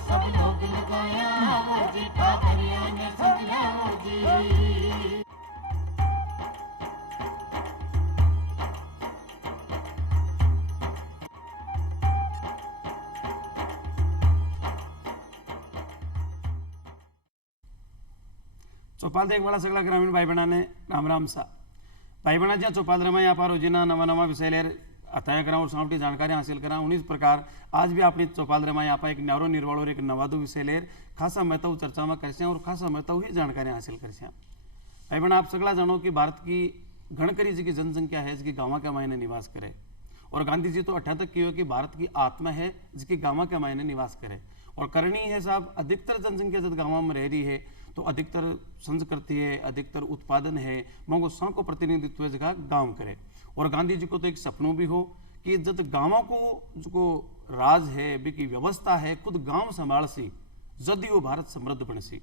सब लोग लगाया वो जी, ठाकरिया ने सुनिया वो जी। चोपाल एक बड़ा सगळा ग्रामीण भाई बहनाने राम राम सा भाई बहना ज्યાં चौपाल रमाई आप रोजीना नवा नवा विषय लेर अथाया करा और सावटी जानकारी हासिल करा उन्हीं प्रकार आज भी अपनी चौपाल रमाई आप एक न्यारो निर्वाल और एक नवादू विषय लेर खासा महत्व चर्चा में करसे और खासा महत्व ही जानकारी हासिल करसे। भाई बहना आप सगला जानो कि भारत की घणकरी जी की जनसंख्या है जिसकी गाँव के मायने निवास करे और गांधी जी तो 78 की हो कि भारत की आत्मा है जिसकी गाँव के मायने निवास करे और करनी है साहब अधिकतर जनसंख्या जब गाँव में रह रही है तो अधिकतर संस्कृति है अधिकतर उत्पादन है मंगो सन को प्रतिनिधित्व जगह गांव करे और गांधी जी को तो एक सपनों भी हो कि जब गांवों को जो राज है की व्यवस्था है खुद गांव संभाल सी जदि वो भारत समृद्ध बन सी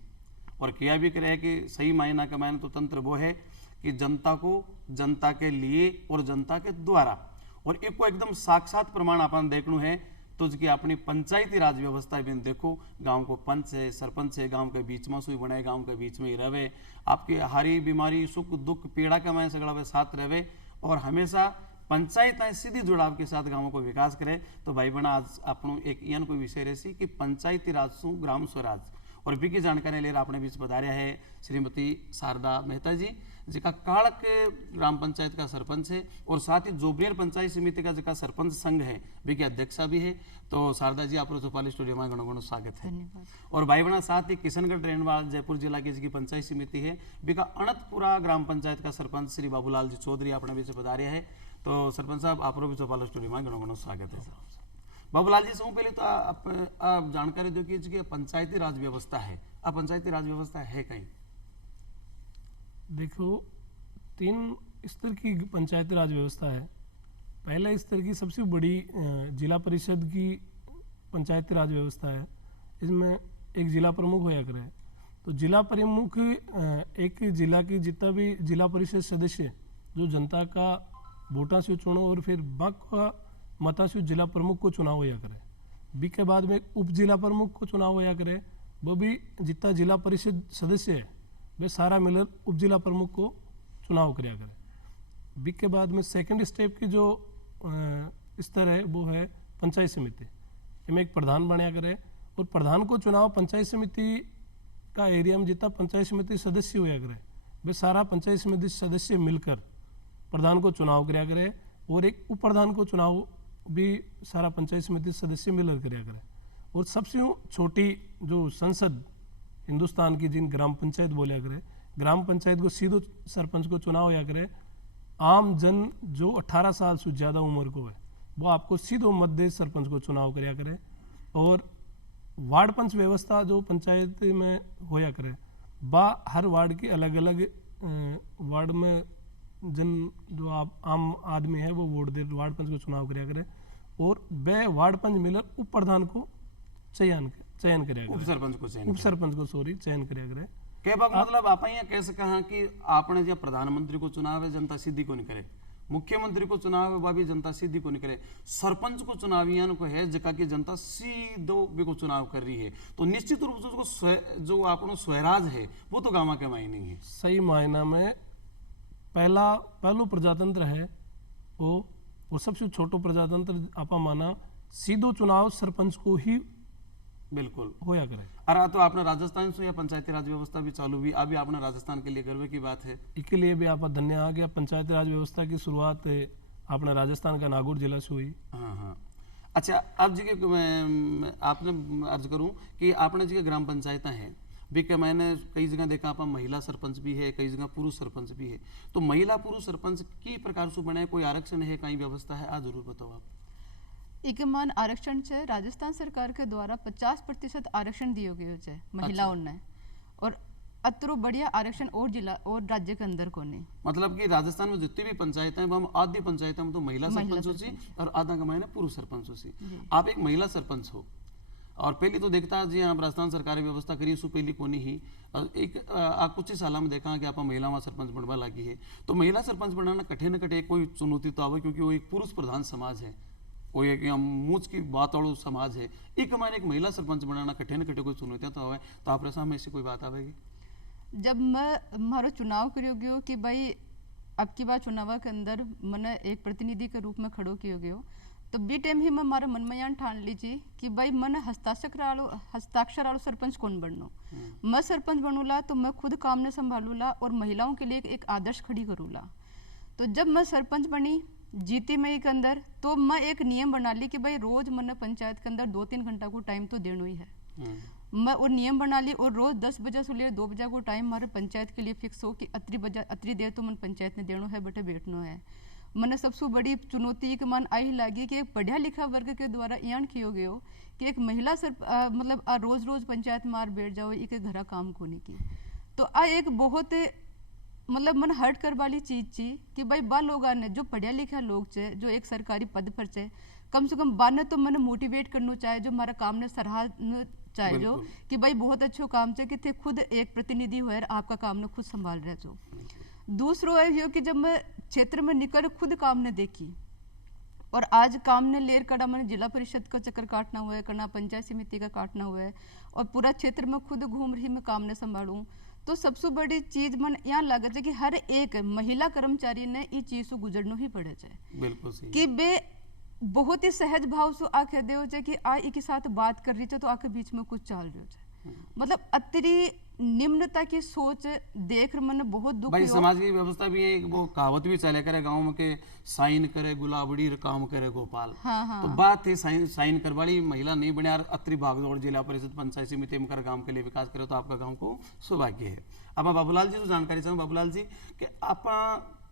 और किया भी करे कि सही मायना का मायना तो तंत्र वो है कि जनता को जनता के लिए और जनता के द्वारा और एक को एकदम साक्षात प्रमाण अपन देखना है तो जी अपनी पंचायती राज व्यवस्था भी देखो गांव को पंच है सरपंच है गांव के बीच में सुई बनाए गांव के बीच में ही रहे आपकी हारी बीमारी सुख दुख पीड़ा का मैं सगड़ा वे साथ रहे और हमेशा पंचायतें सीधी जुड़ाव के साथ गांवों को विकास करें। तो भाई बहना आज अपनों एक इन कोई विषय रही कि पंचायती राज शू ग्राम स्वराज और बी की जानकारी लेकर अपने बीच बता रहा है श्रीमती शारदा मेहता जी जिका काड़क ग्राम पंचायत का सरपंच है और साथ ही जोबनेर पंचायत समिति का जिका सरपंच संघ है बी की अध्यक्षा भी है। तो शारदा जी आप चौपाली स्टूडियो में घणो घणो स्वागत है। और भाई बहना साथ ही किशनगढ़ रेणवाल जयपुर जिला की जिसकी पंचायत समिति है बी का अनंतपुरा ग्राम पंचायत का सरपंच श्री बाबूलाल जी चौधरी अपने बीच बता रहे हैं। तो सरपंच साहब आप भी चौपाली स्टूडियो में घणो घणो स्वागत है। बाबूलाल जी से पहले तो आप जानकारी दो कि पंचायती राज व्यवस्था है अब पंचायती राज व्यवस्था है कहीं देखो 3 स्तर की पंचायती राज व्यवस्था है। पहले स्तर की सबसे बड़ी जिला परिषद की पंचायती राज व्यवस्था है। इसमें एक जिला प्रमुख होया करे तो जिला प्रमुख एक जिला की जितना भी जिला परिषद सदस्य जो जनता का वोटा से चुनो और फिर बाकी मता से जिला प्रमुख को चुनाव होया करे। बी के बाद में उप जिला प्रमुख को चुनाव होया करे वो भी जितना जिला परिषद सदस्य है वे सारा मिलकर उप जिला प्रमुख को चुनाव कराया करे। बी के बाद में सेकंड स्टेप की जो स्तर है वो है पंचायत समिति। इसमें एक प्रधान बनाया करे और प्रधान को चुनाव पंचायत समिति का एरिया में जितना पंचायत समिति सदस्य होया करे वे सारा पंचायत समिति सदस्य मिलकर प्रधान को चुनाव कराया करे और एक उप प्रधान को चुनाव भी सारा पंचायत समिति सदस्य मिलकर कराया करे। और सबसे छोटी जो संसद हिंदुस्तान की जिन ग्राम पंचायत बोलिया करे ग्राम पंचायत को सीधो सरपंच को चुनाव होया करे। आम जन जो 18 साल से ज़्यादा उम्र को है वो आपको सीधो मत दे सरपंच को चुनाव कराया करे। और वार्ड पंच व्यवस्था जो पंचायत में होया करे बा हर वार्ड की अलग अलग वार्ड में जन जो आप आम आदमी है वो वोट दे वार्ड पंच को चुनाव कराया करे और वह वार्ड पंच मिलकर उप प्रधान को चयन कराया करे उप सरपंच को चयन कराया करे। के बात मतलब आप यहाँ कैसे कहा कि आपने जब प्रधानमंत्री को चुनाव है जनता सीधी को नहीं करे मुख्यमंत्री को चुनाव है वह भी जनता सीधी को नहीं करे सरपंच को चुनावियान को है जगह की जनता सीधो भी को चुनाव कर रही है तो निश्चित रूप से जो आपनो स्वराज है वो तो गाँव के मायने है। सही मायना में पहलो प्रजातंत्र है वो और सबसे छोटो प्रजातंत्र आपा माना सीधो चुनाव सरपंच को ही बिल्कुल होया करे। अरे तो आपने राजस्थान से या पंचायती राज व्यवस्था भी चालू हुई अभी आपने राजस्थान के लिए गर्व की बात है इसके लिए भी आप धन्य आ गया। पंचायती राज व्यवस्था की शुरुआत आपने राजस्थान का नागौर जिला से हुई। हाँ हाँ अच्छा अब जी के आपने अर्ज करूं कि आपने जी के ग्राम पंचायतें हैं भी के मैंने कई जगह देखा आप महिला सरपंच भी है कई जगह पुरुष सरपंच भी है तो महिला पुरुष सरपंच की प्रकार से बने कोई आरक्षण है कहीं व्यवस्था है आज जरूर बताओ आप। एक मान आरक्षण है राजस्थान सरकार के द्वारा 50% आरक्षण दिए गए है महिलाओं ने और अतरो बढ़िया आरक्षण और जिला और राज्य के अंदर को नहीं मतलब कि राजस्थान में जितनी भी पंचायतें हैं हम आधी पंचायतों में तो महिला सरपंच हो सी और आधा का मायने पुरुष सरपंच हो सी। आप एक महिला सरपंच हो और पहले तो देखता जी आप राजस्थान सरकार व्यवस्था करी सु पहली कोनी ही एक कुछ ही साल में देखा कि आप महिला सरपंच बनवा लगी है तो महिला सरपंच बनाना कठे न कठे कोई चुनौती तो आवे क्योंकि वो एक पुरुष प्रधान समाज है वो एक यहाँ मूछ की बात वालों समाज है, एक हमारे एक महिला सरपंच बनाना कठिन न कठे कोई चुनौतियाँ तो है, तो आप सामने ऐसी कोई बात आवेगी? जब मैं मारो चुनाव करो गयो कि भाई अब की बार चुनाव के अंदर मैंने एक प्रतिनिधि के रूप में खड़ो कियो गयो, तो बी टाइम ही मैं मारा मन में यान ठान लीजिए कि भाई मैंने हस्ताक्षर वालो सरपंच कौन बननो। मैं सरपंच बनूला तो मैं खुद काम ने संभालूला और महिलाओं के लिए एक आदर्श खड़ी करूला। तो जब मैं सरपंच बनी जीती मई के अंदर, तो मैं एक नियम बना ली कि भाई रोज मैंने पंचायत के अंदर 2-3 घंटा को टाइम तो देना ही है। मैं और नियम बना ली और रोज 10 बजे से लेकर 2 बजे को टाइम हमारे पंचायत के लिए फिक्स हो कि अतरी देर तो मन पंचायत ने देना है, बटे बैठना है। मैंने सबसे बड़ी चुनौती के मान आई लगी कि एक पढ़ा लिखा वर्ग के द्वारा यान किया गयो कि एक महिला मतलब रोज रोज पंचायत मार बैठ जाओ, एक घरा काम कोने की। तो आ एक बहुत मतलब मन हर्ट कर वाली चीज थी कि भाई बा लोग ने जो पढ़ा लिखा लोग चे, जो एक सरकारी पद पर चे, कम से कम बाने तो मैंने मोटिवेट करना चाहे, जो हमारा काम ने सराहना चाहे, जो कि भाई बहुत अच्छो काम चे कि थे खुद एक प्रतिनिधि हो आपका काम ने खुद संभाल रहे जो। दूसरो है कि जब मैं क्षेत्र में निकल खुद काम ने देखी और आज काम ने लेर कड़ा मैंने जिला परिषद का चक्कर काटना हुआ है, करना पंचायत समिति का काटना हुआ है और पूरा क्षेत्र में खुद घूम रही मैं काम ने संभालूं, तो सबसे बड़ी चीज मन यहाँ लगे कि हर एक महिला कर्मचारी ने ये चीज से गुजरना ही पड़े चाहे। बिल्कुल सही। कि बे बहुत ही सहज भाव से आके दे हो कि आ के साथ बात कर रही थे तो आके बीच में कुछ चाल रही हो, मतलब अतरी निम्नता की सोच देख मन बहुत दुख। भाई समाज की व्यवस्था भी है, वो कहावत भी चले करे गांव में के साइन करे गुलाबड़ी काम करे गोपाल। हाँ। तो बात है साइन करवाली महिला नहीं बने यार, अतरी भागदौड़ जिला परिषद पंचायत समिति में कर गांव के लिए विकास करे तो आपका गांव को सौभाग्य है। अब मैं बाबूलाल जी से जानकारी चाहूँ, बाबूलाल जी कि आप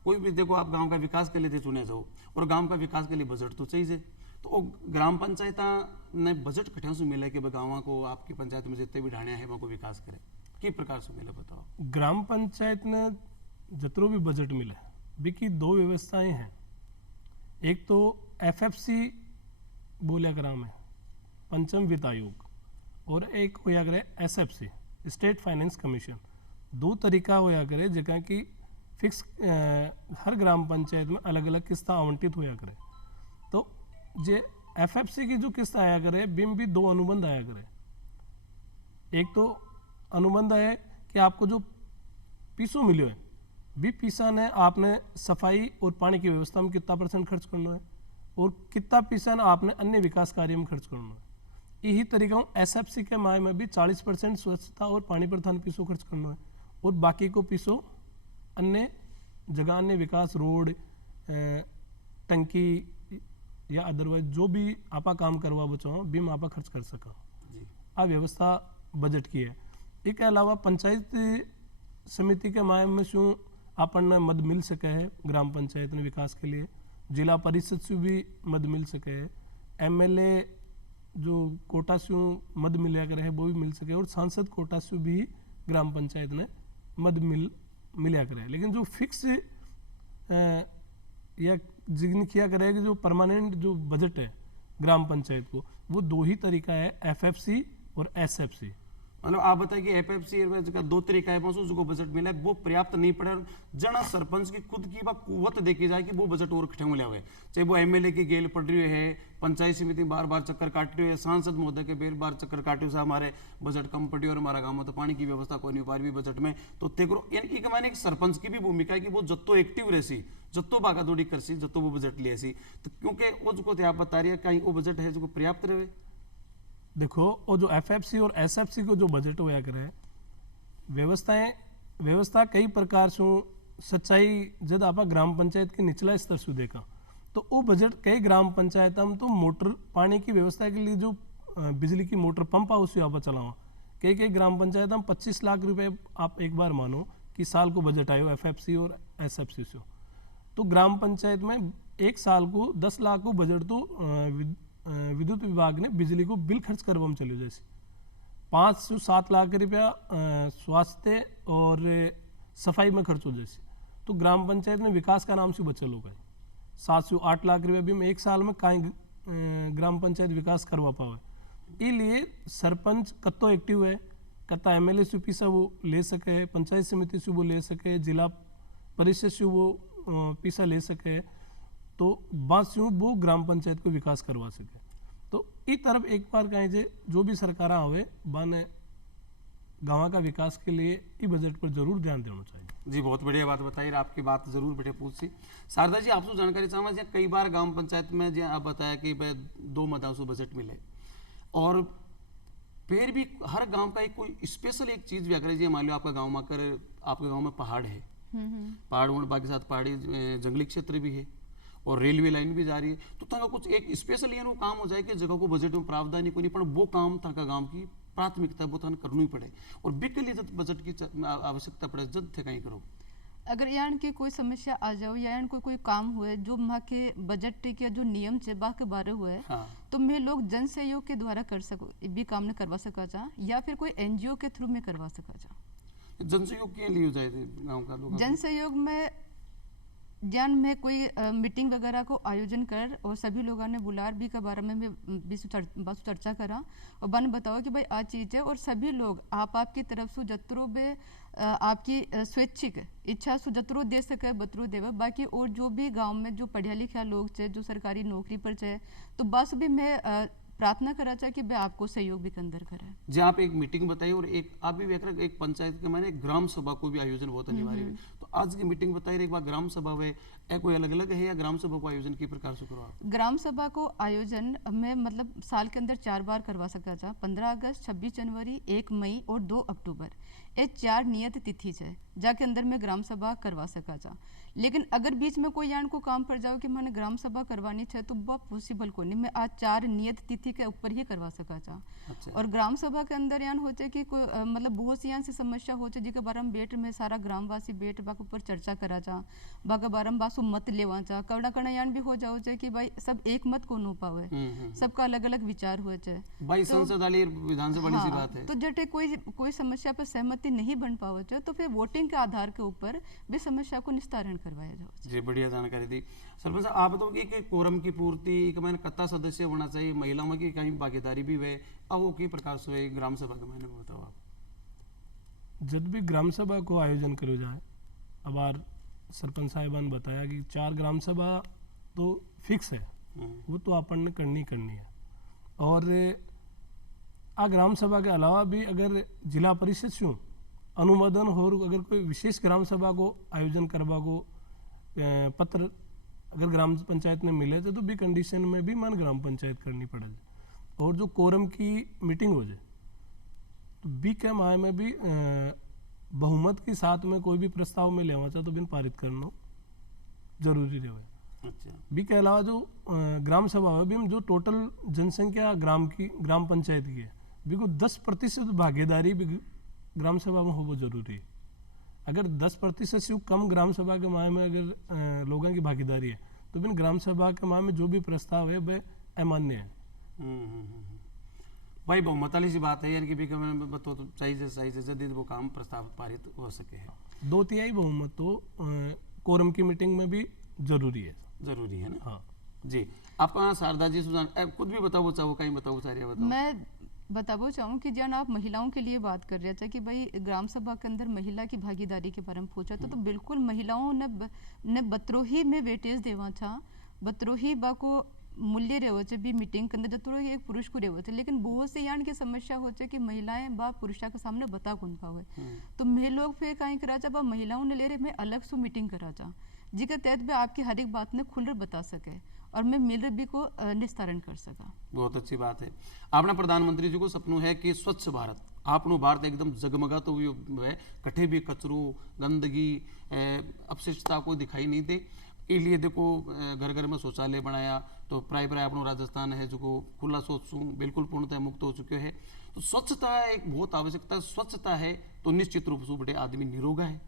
कोई भी देखो आप गांव का विकास के लिए चुने जाओ और गांव का विकास के लिए बजट तो चाहिए, तो ग्राम पंचायत ने बजट कठिन से मिला कि गाँव को आपकी पंचायत में जितने भी ढाणिया है वहाँ को विकास करे, किस प्रकार से मिला बताओ? ग्राम पंचायत ने जितनो भी बजट मिले बिकी 2 व्यवस्थाएं हैं। एक तो FFC बोलिया ग्राम है पंचम वित्त आयोग, और एक होया करे SFC स्टेट फाइनेंस कमीशन। 2 तरीका होया करे जगह की फिक्स हर ग्राम पंचायत में अलग अलग किस्ता आवंटित होया करे। तो जे FFC की जो किस्त आया करे बिम भी 2 अनुबंध आया करे। एक तो अनुबंध है कि आपको जो पीसो मिले है भी पीसा ने आपने सफाई और पानी की व्यवस्था में कितना % खर्च करना है और कितना पीसा ने आपने अन्य विकास कार्य में खर्च करना है। यही तरीका SFC के माय में भी 40% स्वच्छता और पानी प्रधान पीसो खर्च करना है और बाकी को पीसो अन्य जगह अन्य विकास रोड टंकी या अदरवाइज जो भी आपा काम करवा बचाओ बिम आपा खर्च कर सका। आ व्यवस्था बजट की है। एक अलावा पंचायत समिति के माध्यम में शू अपन मद मिल सके है, ग्राम पंचायत ने विकास के लिए जिला परिषद से भी मद मिल सके है, MLA जो कोटा से मद मिला करे है वो भी मिल सके और सांसद कोटा से भी ग्राम पंचायत ने मद मिला करे। लेकिन जो फिक्स या जिग्न किया करे कि जो परमानेंट जो बजट है ग्राम पंचायत को वो 2 ही तरीका है, FFC और SFC। मतलब आप बताइए कि FFC का 2 तरीका है जो बजट मिला है वो पर्याप्त नहीं पड़े। जना सरपंच की खुद की कुवत देखी जाए कि वो बजट और कठे मिला हुआ है, चाहे वो MLA की गेल पड़ रही है, पंचायत समिति बार बार चक्कर काट रही है, सांसद महोदय के बार बार चक्कर काटे से हमारे बजट कम पड़ी और हमारा गाँव में तो पानी की व्यवस्था कोई नहीं पा रही बजट में। तो तेकरो यानी मैंने एक सरपंच की भी भूमिका है कि वो जत्तो एक्टिव रहसी, जत्तो भागादौड़ी करसी, जत्तो वो बजट लिया, तो क्योंकि वो जो आप बता रही है कहीं वो बजट है जो पर्याप्त रहे। देखो वो जो FFC और SFC को जो बजट होया करे व्यवस्था कई प्रकार से सच्चाई जब आप ग्राम पंचायत के निचला स्तर से देखा तो वो बजट कई ग्राम पंचायत में तो मोटर पानी की व्यवस्था के लिए जो बिजली की मोटर पंप हाउस आप चलावा कई ग्राम पंचायत में 25 लाख रुपए आप एक बार मानो कि साल को बजट आयो FFC और SFC से, तो ग्राम पंचायत में एक साल को 10 लाख को बजट तो विद्युत विभाग ने बिजली को बिल खर्च करवा में चले, जैसे 5 से 7 लाख रुपया स्वास्थ्य और सफाई में खर्च हो जैसे, तो ग्राम पंचायत में विकास का नाम से बचल होगा 7 से 8 लाख रुपया भी में एक साल में कहीं ग्राम पंचायत विकास करवा पावे। इसलिए सरपंच कत्तो एक्टिव है, कत्ता MLA से पीसा वो ले सके, पंचायत समिति से वो ले सके, जिला परिषद से वो पीसा ले सके, तो बास्यूं वो ग्राम पंचायत को विकास करवा सके। तो ई तरफ एक बार कहें जे जो भी सरकार आवे बाने गाँव का विकास के लिए ई बजट पर जरूर ध्यान देना चाहिए। जी बहुत बढ़िया बात बताई और आपकी बात जरूर बेटे पूछी। शारदा जी आपसे जानकारी चाहूँगा जी कई बार ग्राम पंचायत में जी आप बताया कि भाई 2 मदाओं से बजट मिले और फिर भी हर गांव का एक कोई स्पेशल एक चीज भी अगर जी मान लो आपका गांव में कर आपके गांव में पहाड़ है, पहाड़ होने बाकी साथ पहाड़ी जंगली क्षेत्र भी है और रेलवे लाइन भी जा रही है, तो तंगा कुछ एक स्पेशल ये काम हो जाए कि जगह को बजट में प्रावधान नहीं कोई पण वो काम तंगा गांव की प्राथमिकता वो थाने करनी पड़े और बिक लिए जब बजट की आवश्यकता पड़े जब थे कहीं करो। अगर यान की कोई समस्या आ जाओ या यान कोई काम हुए जो वहाँ के बजट के जो नियम छे बा के बारे हुए हाँ। तो मैं लोग जन सहयोग के द्वारा कर सको भी काम ने करवा सका जा या फिर कोई एनजीओ के थ्रू में करवा सका जा। जन सहयोग के लिए हो जाए गाँव का लोग जन सहयोग में ज्ञान में कोई मीटिंग वगैरह को आयोजन कर और सभी लोगों ने बुलार भी के बारे में भी चर्चा करा और बन बताओ कि भाई आ चीज़ है और सभी लोग आपकी तरफ से जतरो बे आपकी स्वैच्छिक इच्छा से जतरो दे सके बतरो देवे बाकी और जो भी गांव में जो पढ़िया लिखा लोग चे जो सरकारी नौकरी पर चे तो बस भी मैं प्रार्थना करा चाहे कि भाई आपको सहयोग भी अंदर करे। जी आप एक मीटिंग बताइए और एक आप भी देख रहे एक पंचायत के माने ग्राम सभा को भी आयोजन बहुत अनिवार्य है, तो आज की मीटिंग बताइए एक बार ग्राम सभा है कोई अलग अलग है या ग्राम सभा को आयोजन की प्रकार से करवा? ग्राम सभा को आयोजन में मतलब साल के अंदर 4 बार करवा सका था, 15 अगस्त, 26 जनवरी, 1 मई और 2 अक्टूबर। ये 4 नियत तिथि है जाके अंदर में ग्राम सभा करवा सका था। लेकिन अगर बीच में कोई यान को काम पड़ जाओ कि मैंने ग्राम सभा करवानी है तो वह पॉसिबल को नहीं, मैं आज 4 नियत तिथि के ऊपर ही करवा सका था। अच्छा। और ग्राम सभा के अंदर यान होते कि कोई मतलब बहुत सी यान से समस्या होते जिसके बारे में बेट में सारा ग्रामवासी बेट बाके ऊपर चर्चा करा जा बाके बारे में बासु मत लेवा जा कवड़ा कणा यान भी हो जाओ चाहे कि भाई सब एक मत को नो पावे, सबका अलग अलग विचार हुए चाहे भाई संसद वाली विधान से बड़ी सी बात है। तो जटे कोई समस्या पर सहमति नहीं बन पावे चाहे तो फिर वोटिंग के आधार के ऊपर भी समस्या को निस्तारण करवाया जाओ। जी बढ़िया जानकारी दी। सरपंच साहब आप बताओ कि कोरम की पूर्ति मैंने कत्ता सदस्य होना चाहिए, महिलाओं की कहीं भागीदारी भी है अब वो की प्रकार से ग्राम सभा के मैंने बताओ आप? जब भी ग्राम सभा को आयोजन करो जाए अब आर सरपंच साहिबान बताया कि 4 ग्राम सभा तो फिक्स है वो तो अपन ने करनी है और आ ग्राम सभा के अलावा भी अगर जिला परिषद से अनुमोदन हो अगर कोई विशेष ग्राम सभा को आयोजन करवा को पत्र अगर ग्राम पंचायत में मिले तो भी कंडीशन में भी मान ग्राम पंचायत करनी पड़े और जो कोरम की मीटिंग हो जाए तो बी के माह में भी बहुमत के साथ में कोई भी प्रस्ताव में लेवा चाहे तो बिन पारित करना जरूरी रहे। अच्छा। बी के अलावा जो ग्राम सभा है भी जो टोटल जनसंख्या ग्राम पंचायत की है भी को 10% भागीदारी भी ग्राम सभा में हो वो जरूरी है। अगर 10% से कम ग्राम सभा के माह में अगर लोगों की भागीदारी है तो बिन ग्राम सभा के माह में जो भी प्रस्ताव है वह अमान्य है। भाई बहुमत वाली सी बात है यार कि बताओ तो सही से जदीद वो काम प्रस्ताव पारित हो सके है। 2/3 बहुमत तो कोरम की मीटिंग में भी जरूरी है ना। हाँ जी आप शारदा जी सुजान खुद भी बताओ चाहो कहीं बताओ सारे बताओ। मैं बताबो चाहूँ कि जन आप महिलाओं के लिए बात कर रहे थे कि भाई ग्राम सभा के अंदर महिला की भागीदारी के बारे में पूछा तो बिल्कुल महिलाओं ने बतरोही में वेटेज देवा था, बतरोही बा को मूल्य रहे भी मीटिंग के अंदर जतरो एक पुरुष को रहे थे, लेकिन बहुत से यान की समस्या होते कि महिलाएं बा पुरुषा के सामने बता कौन पावे तो मैं लोग फिर कहीं करा जा बा महिलाओं ने ले रहे मैं अलग से मीटिंग करा जा जिसके तहत भी आपकी हर एक बात ने खुलकर बता सके और मैं मिल भी को निस्तारण कर सका। बहुत अच्छी बात है। आपने प्रधानमंत्री जी को सपनों है कि स्वच्छ भारत आपनो भारत एकदम जगमगा तो है कठे भी कचरो गंदगी अपशिष्टता को दिखाई नहीं दे इसलिए देखो घर घर में शौचालय बनाया तो प्राय अपनो राजस्थान है जो खुला शौच बिल्कुल पूर्णतः मुक्त हो चुके हैं। तो स्वच्छता एक बहुत आवश्यकता है। स्वच्छता है तो निश्चित रूप से बड़े आदमी निरोगा है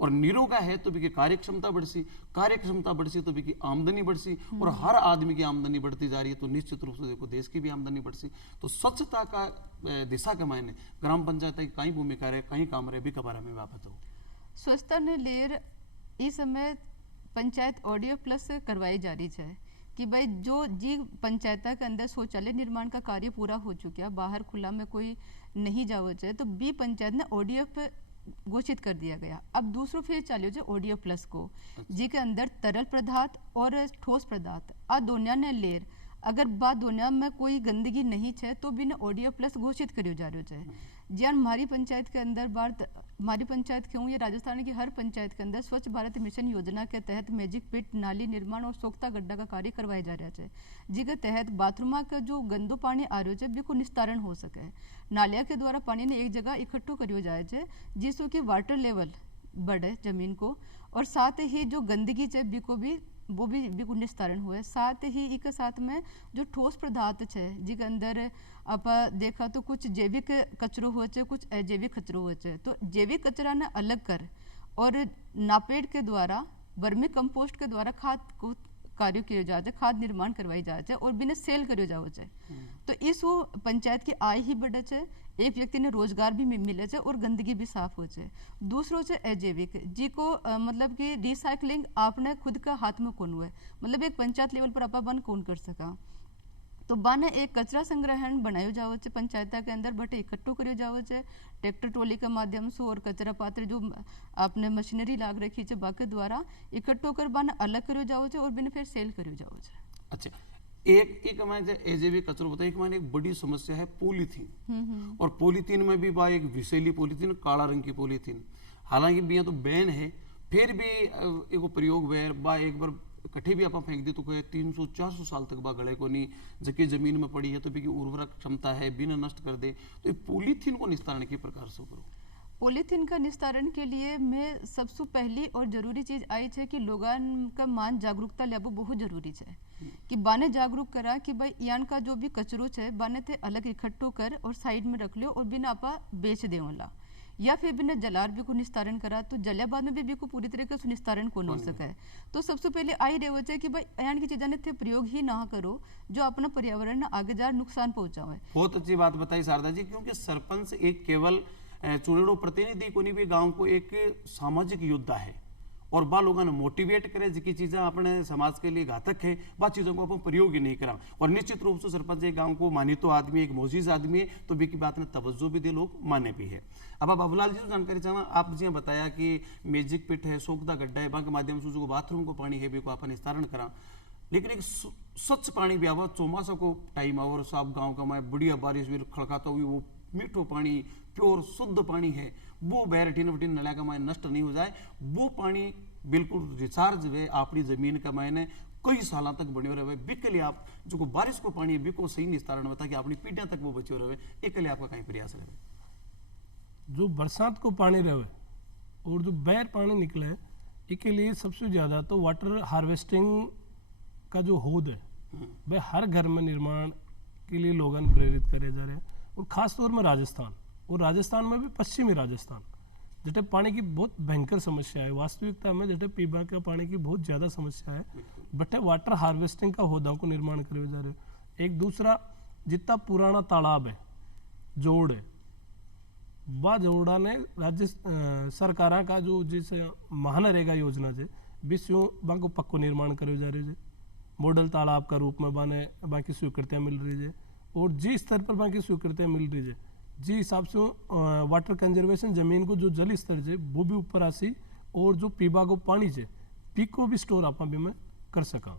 और निरोगा है तो भी कार्यक्षमता बढ़सी तो भी आमदनी बढ़सी और हर आदमी की आमदनी बढ़ती जा रही है तो निश्चित रूप से देखो देश की भी आमदनी बढ़सी। तो स्वच्छता का दिशा के मायने ग्राम पंचायत की कई भूमिका रहे कहीं काम रहे भी के बारे में बात हो। स्वच्छता ने लेर इस समय पंचायत ऑडियो प्लस करवाई जा रही है कि भाई जो जी पंचायत के अंदर शौचालय निर्माण का कार्य पूरा हो चुका है बाहर खुला में कोई नहीं जाओ चाहे तो बी पंचायत ने ODF घोषित कर दिया गया। अब दूसरो फेज चालियो છે ઓડિયો પ્લસ को जी के अंदर तरल पदार्थ और ठोस पदार्थ आ दोनों ने लेर अगर बा दोनों में कोई गंदगी नहीं है तो बिना ऑडियो प्लस घोषित करियो जा रहा है। ज्यान हमारी पंचायत के अंदर हमारी पंचायत क्यों ये राजस्थान की हर पंचायत के अंदर स्वच्छ भारत मिशन योजना के तहत मैजिक पिट नाली निर्माण और सोख्ता गड्ढा का कार्य करवाया जा रहा है, जिसके तहत बाथरूम का जो गंदो पानी आ रहा है बिल्कुल निस्तारण हो सके। नालिया के द्वारा पानी ने एक जगह इकट्ठो करियो जाए है जिससे कि वाटर लेवल बढ़े जमीन को, और साथ ही जो गंदगी है बिको भी वो भी बिल्कुल निस्तारण हुआ है। साथ ही एक साथ में जो ठोस पदार्थ है जिसके अंदर आप देखा तो कुछ जैविक कचरो हो कुछ अजैविक कचरो हो, तो जैविक कचरा ने अलग कर और नापेड के द्वारा वर्मी कंपोस्ट के द्वारा खाद को कार्य किया जाता है, खाद निर्माण करवाई जाता है और बिना सेल करियो जाओ है। तो इस वो पंचायत की आय ही बढ़े है, एक व्यक्ति ने रोजगार भी मिले है और गंदगी भी साफ हो जाए। दूसरों से अजैविक जी को मतलब कि रिसाइकलिंग आपने खुद का हाथ में कौन हुआ है, मतलब एक पंचायत लेवल पर आप बन कौन कर सका, तो बन एक कचरा संग्रहण बनायो जाओ है पंचायत के अंदर बट इकट्ठो करियो जाओ है ट्रैक्टर ट्रॉली के माध्यम से और कचरा पात्र जो आपने मशीनरी लाग रखी है बाके द्वारा इकट्ठो कर बन अलग करियो जाओ है और बिन फिर सेल करियो जाओ है। अच्छा, एक हमारे अजैविक कचरो होता है, एक हमारे एक बड़ी समस्या है पॉलीथीन, और पॉलीथीन में भी बा एक विषैली पॉलीथीन, काला रंग की पॉलीथीन, हालांकि भी यहाँ तो बैन है फिर भी एक प्रयोग वे बा एक बार कट्ठे भी आप फेंक दी तो कोई 300-400 साल तक बा गले को नहीं, जबकि जमीन में पड़ी है तो भी उर्वरक क्षमता है बिना नष्ट कर दे, तो पॉलीथीन को निस्तारण के प्रकार से करो। पॉलीथीन का निस्तारण के लिए मैं सबसे पहली और जरूरी चीज आई है कि लोगों का मान जागरूकता लेबो बहुत जरूरी है कि बाने जागरूक करा कि भाई यान का जो भी कचरो है बाने ते अलग इकट्ठो कर और साइड में रख लियो और बिना आपा बेच दे वाला, या फिर बिना जलार भी को निस्तारण करा तो जलिया बाद में भी को पूरी तरीके से निस्तारण को न हो सके। तो सबसे पहले आई रहे है कि भाई यान की चीजें थे प्रयोग ही ना करो जो अपना पर्यावरण आगे जा नुकसान पहुंचाओ है। बहुत अच्छी बात बताई शारदा जी, क्योंकि सरपंच एक केवल चुनेड़ो प्रतिनिधि को नहीं भी गांव को एक सामाजिक योद्धा है और बा लोगों ने मोटिवेट करे जिकी चीजें अपने समाज के लिए घातक है बा चीजों को अपन प्रयोग ही नहीं करा, और निश्चित रूप से सरपंच एक गांव को मानितो आदमी एक मोजीज आदमी है तो बी की बात ने तवज्जो भी दे लोग माने भी है। अब बाबूलाल जी जानकारी चाहना, आप जी बताया कि मैजिक पिट है, सोखदा गड्ढा है, के माध्यम से जो बाथरूम को पानी है भी को अपन निस्तारण करा, लेकिन एक स्वच्छ पानी भी आवा चौमासा को टाइम और साफ गाँव का मैं बढ़िया बारिश भी खड़काता हुई वो मीठो पानी प्योर शुद्ध पानी है वो बहर टीन वटीन नलिया का मायने नष्ट नहीं हो जाए, वो पानी बिल्कुल रिचार्ज वे अपनी जमीन का मायने कई साल तक बने रहे बिक लिए आप जो बारिश को पानी बिको सही निस्तारण बता कि अपनी पीढ़ियां तक वो बचे रहे, एक लिए आपका कहीं प्रयास रहे। जो बरसात को पानी रहे और जो बहर पानी निकले इसके लिए सबसे ज़्यादा तो वाटर हार्वेस्टिंग का जो होद है वह हर घर में निर्माण के लिए लोगों प्रेरित करे जा रहे हैं, और ख़ास तौर में राजस्थान, और राजस्थान में भी पश्चिमी राजस्थान जटे पानी की बहुत भयंकर समस्या है। वास्तविकता में जटे पीबा के पानी की बहुत ज़्यादा समस्या है, बटे वाटर हार्वेस्टिंग का होदाओं को निर्माण करे जा रहे हैं। एक दूसरा जितना पुराना तालाब है जोड़ है वह जोड़ा ने राज्य सरकार का जो जैसे महानरेगा योजना से विश्व को पक्को निर्माण करे जा रहे हैं, मॉडल तालाब का रूप में बाने बाकी स्वीकृतियाँ मिल रही है, और जिस स्तर पर बाकी स्वीकृतियाँ मिल रही है जी हिसाब से वाटर कंजर्वेशन जमीन को जो जल स्तर है वो भी ऊपर आसी, और जो पीबा को पानी है पीक को भी स्टोर आप भी मैं कर सका।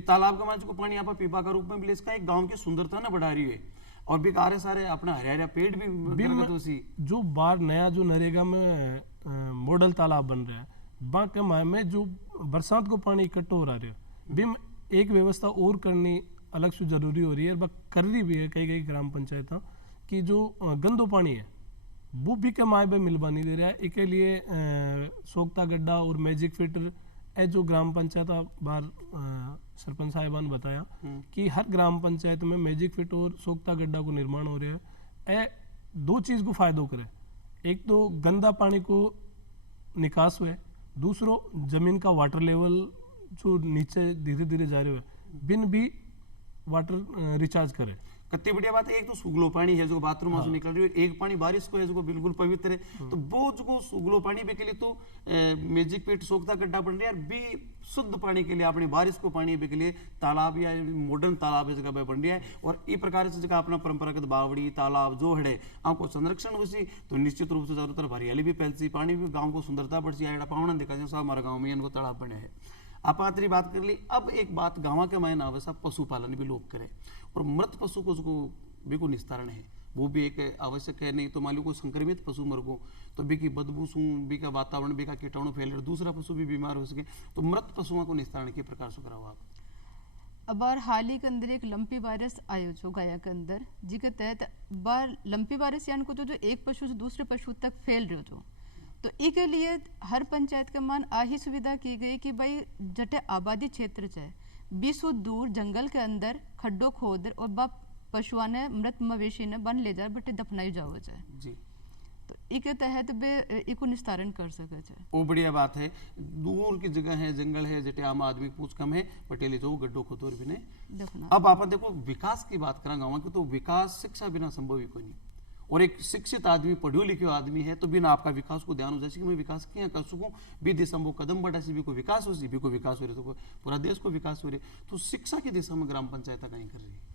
तालाब का को पानी आप पीपा का रूप में मिले, इसका एक गांव की सुंदरता ना बढ़ा रही है, और भी कारे सारे अपना हरियाणा पेड़ भी जो बार नया जो नरेगा में मॉडल तालाब बन रहा है बाकी में जो बरसात को पानी इकट्ठा हो रहा है भी एक व्यवस्था और करनी अलग से जरूरी हो रही है, कर रही भी है कई ग्राम पंचायत कि जो गंदो पानी है वो भी के माए में मिलवा नहीं दे रहा है। इसके लिए सोखता गड्ढा और मैजिक फिल्टर ए जो ग्राम पंचायत बार सरपंच साहिबान बताया कि हर ग्राम पंचायत में मैजिक फिट और सोखता गड्ढा को निर्माण हो रहा है। ए दो चीज़ को फायदो करे, एक तो गंदा पानी को निकास हुए, दूसरो जमीन का वाटर लेवल जो नीचे धीरे धीरे जा रहे हो बिन भी वाटर रिचार्ज करे। कितनी बढ़िया बात है। एक तो सुगलो पानी है जो बाथरूम से निकल रही है, एक पानी बारिश को है जो बिल्कुल पवित्र है। तो वो जो सुगलो पानी के लिए तो मैजिक पेट सोखता गड्ढा बन रहा है, बी शुद्ध पानी के लिए अपने बारिश को पानी के लिए तालाब या मॉडर्न तालाब है जगह बन रहा है। और इस प्रकार से जगह अपना परंपरागत बावड़ी तालाब जो है आपको संरक्षण हुई तो निश्चित रूप से चारों तरफ हरियाली भी फैलती, पानी भी गाँव को सुंदरता बढ़ती है। पावना देखा जाए सब हमारे गाँव में इनको तालाब बने हैं। आप आतरी बात कर ली। अब एक बात गाँव के मायने आवश्यक पशुपालन भी लोग करें और मृत पशु को जो भी को निस्तारण है वो भी एक आवश्यक है। नहीं तो मान लो कोई संक्रमित पशु मर गो तो बी की बदबू सू बी का वातावरण बी का कीटाणु फैले, दूसरा पशु भी बीमार हो सके। तो मृत पशुओं को निस्तारण के प्रकार से कराओ आप। अब बार हाल ही के अंदर एक लंपी वायरस आयो जो गाया के अंदर जिसके तहत बार लंपी वायरस यानी को जो एक पशु से दूसरे पशु तक फैल रहे जो, तो इसके लिए हर पंचायत के मान आही सुविधा की गई कि भाई जटे आबादी क्षेत्र से 20 दूर जंगल के अंदर खड्डो खोद और बाप पशुआ ने मृत मवेशी ने बन ले जा बटे दफनाई जाओ जाए जी। तो इसके तहत बे इको निस्तारण कर सके छे। वो बढ़िया बात है। दूर की जगह है, जंगल है, जटे आम आदमी पूछ कम है पटेली जो गड्ढो खोदोर भी नहीं दफना। अब आप देखो विकास की बात करा गाँव की तो विकास शिक्षा बिना संभव ही कोई नहीं। और एक शिक्षित आदमी पढ़ो लिखो आदमी है तो बिना आपका विकास को ध्यान हो जाए कि मैं विकास क्या कर सकूं, भी दिशा में कदम बढ़ा सी भी को विकास हो सी भी को विकास हो रहे तो पूरा देश को विकास हो रहे। तो शिक्षा की दिशा में ग्राम पंचायत कहीं कर रही है।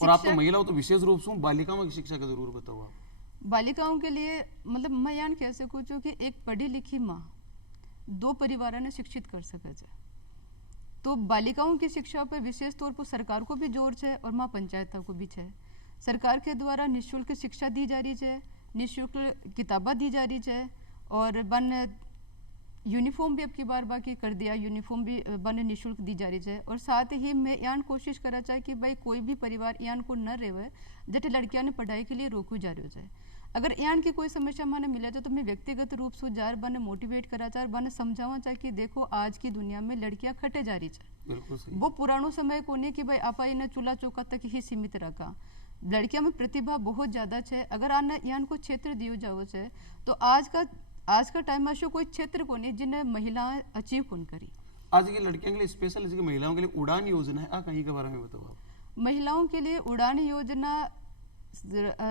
और आप तो महिलाओं तो विशेष रूप से बालिकाओं की शिक्षा का जरूर बताओ आप। बालिकाओं के लिए मतलब मैं यान कह सकूँ जो कि एक पढ़ी लिखी माँ 2 परिवारों ने शिक्षित कर सके छे। तो बालिकाओं की शिक्षा पर विशेष तौर पर सरकार को भी जोर है और माँ पंचायतों को भी है। सरकार के द्वारा निःशुल्क शिक्षा दी जा रही है, निःशुल्क किताबा दी जा रही है और बन यूनिफॉर्म भी अब की बार बाकी कर दिया, यूनिफॉर्म भी बन निःशुल्क दी जा रही है। और साथ ही मैं यान कोशिश करा चाहे कि भाई कोई भी परिवार यान को न रहे जटे लड़कियां ने पढ़ाई के लिए रोकू जा रही है। अगर यान की कोई समस्या माने मिले तो मैं व्यक्तिगत रूप से जार बने मोटिवेट करा चाहे बने समझावा चाहे कि देखो आज की दुनिया में लड़कियां खटे जा रही है। वो पुरानो समय को नहीं कि भाई आपा इन्हें चूल्हा चौका तक ही सीमित रखा। लड़कियों में प्रतिभा बहुत ज्यादा है। अगर आना यान को क्षेत्र दियो जाओ है तो आज का टाइम में कोई क्षेत्र को नहीं जिन्हें महिलाएं अचीव कौन करी। आज की लड़कियों के लिए स्पेशल इसकी महिलाओं के लिए उड़ान योजना है, कहीं के बारे में बताओ आप। महिलाओं के लिए उड़ान योजना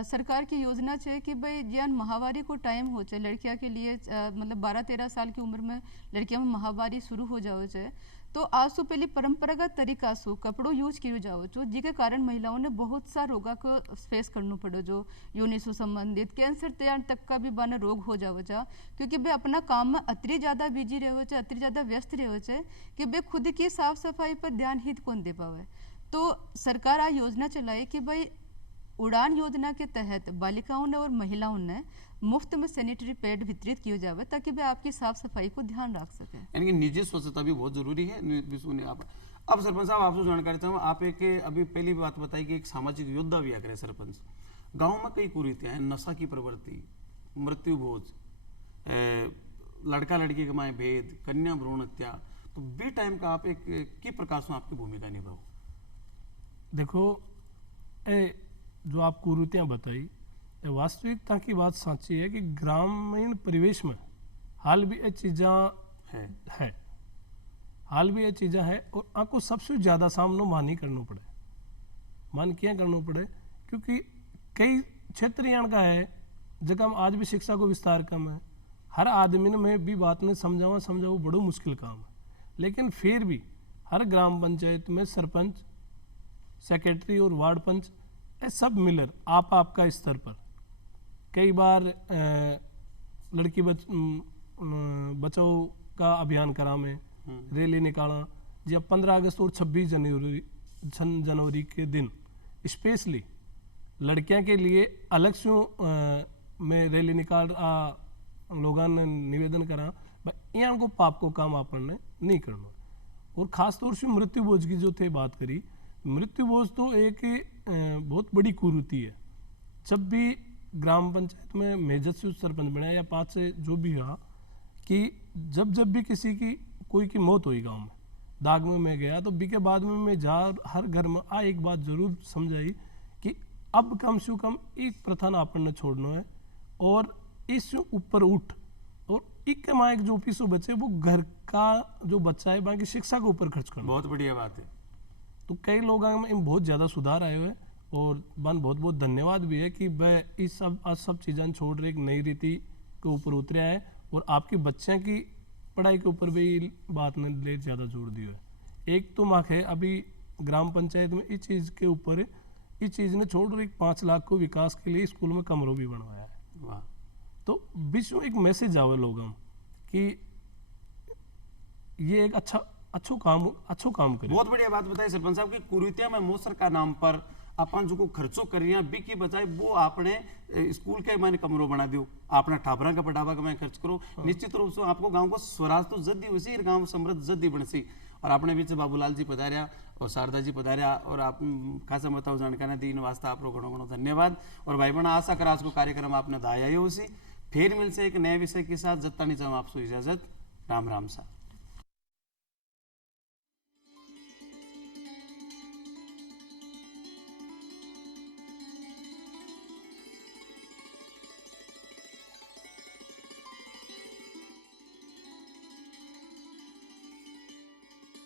सरकार की योजना है कि भाई ज्ञान महावारी को टाइम हो जाए लड़कियां के लिए मतलब 12-13 साल की उम्र में लड़कियां में महावारी शुरू हो जाओ जाए तो आज से पहले परंपरागत तरीका से कपड़ों यूज किए जाओ जो जिसके कारण महिलाओं ने बहुत सा रोगा को फेस करना पड़ो जो योनि से संबंधित कैंसर तैयार तक का भी बना रोग हो जाओ जा क्योंकि वे अपना काम में अतरी ज़्यादा बिजी रहो चाहे अतरी ज़्यादा व्यस्त रहो चाहे कि वे खुद की साफ सफाई पर ध्यान हित कौन दे पावे। तो सरकार आ योजना चलाई कि भाई उड़ान योजना के तहत बालिकाओं ने और महिलाओं ने मुफ्त में सैनिटरी पैड वितरित किए जावे ताकि वे आपकी साफ सफाई को ध्यान रख सके। यानी कि निजी स्वच्छता भी बहुत जरूरी है। आप अब सरपंच साहब आपसे जानकारी चाहूँ आप एक अभी पहली बात बताई कि एक सामाजिक योद्धा भी आकर सरपंच गाँव में कई कुरीतियाँ हैं, नशा की प्रवृत्ति, मृत्यु भोज, लड़का लड़की के माए भेद, कन्या भ्रूण हत्या, तो बे टाइम का आप एक किस प्रकार से आपकी भूमिका निभाओ। देखो जो आप कुरीतियाँ बताई वास्तविकता की बात सच्ची है कि ग्रामीण परिवेश में हाल भी ये चीज़ें है हाल भी ये चीज़ें है और आपको सबसे ज़्यादा सामना मान ही करना पड़े। मान क्या करना पड़े क्योंकि कई क्षेत्र यहाँ का है जगह में आज भी शिक्षा को विस्तार कम है। हर आदमी ने मैं भी बात ने समझावा बड़ो मुश्किल काम है, लेकिन फिर भी हर ग्राम पंचायत में सरपंच, सेक्रेटरी और वार्ड पंच सब मिलकर आपका स्तर पर कई बार लड़की बचाओ का अभियान करा में रैली निकाला जब 15 अगस्त और 26 जनवरी के दिन स्पेशली लड़कियां के लिए अलग से में रैली निकाल लोगों ने निवेदन करा यहाँ को पाप को काम अपन ने नहीं करना। और ख़ास तौर से मृत्यु भोज की जो थे बात करी, मृत्यु भोज तो एक बहुत बड़ी कुरीति है। जब भी ग्राम पंचायत में मेजर से सरपंच बना या 5 से जो भी रहा कि जब भी किसी की कोई की मौत हुई गांव में दाग में मैं गया तो बी के बाद में मैं जा हर घर में एक बात जरूर समझाई कि अब कम से कम एक प्रथा ना अपन ने छोड़ना है और इससे ऊपर उठ और एक कमाए जो पीसो बचे वो घर का जो बच्चा है बाकी शिक्षा के ऊपर खर्च करना। बहुत बढ़िया बात है। तो कई लोगों में बहुत ज़्यादा सुधार आए हुए और बन बहुत बहुत धन्यवाद भी है कि वह इस सब चीज़ें छोड़ रहे एक नई रीति के ऊपर उतरे आए और आपके बच्चों की पढ़ाई के ऊपर भी बात ने ले ज़्यादा जोर दिया है। एक तो माख है अभी ग्राम पंचायत में इस चीज़ के ऊपर इस चीज़ ने छोड़ एक 5 लाख को विकास के लिए स्कूल में कमरों भी बनवाया है। वाह, तो विश्व एक मैसेज आवे लोगों कि ये एक अच्छो काम करे। बहुत बढ़िया बात बताई सरपंच साहब की कुरीतिया में मोसर का नाम पर अपन जो खर्चो करिया बी की बजाय वो आपने स्कूल के मैंने कमरों बना दियो, अपना ठापरा का पटावा का मैं खर्च करो। निश्चित रूप से आपको गांव को स्वराज तो जल्दी उसी गांव समृद्ध जल्दी बनसी। और आपने बीच बाबूलाल जी पधारिया और शारदा जी पधारिया और आप खासा बताओ जानकारी दी इन वास्ते आप घणो घणो धन्यवाद। और भाई बहना आशा करा को कार्यक्रम आपने दाया उसी फिर मिलसे एक नए विषय के साथ जब तक आपसे इजाजत। राम राम सा।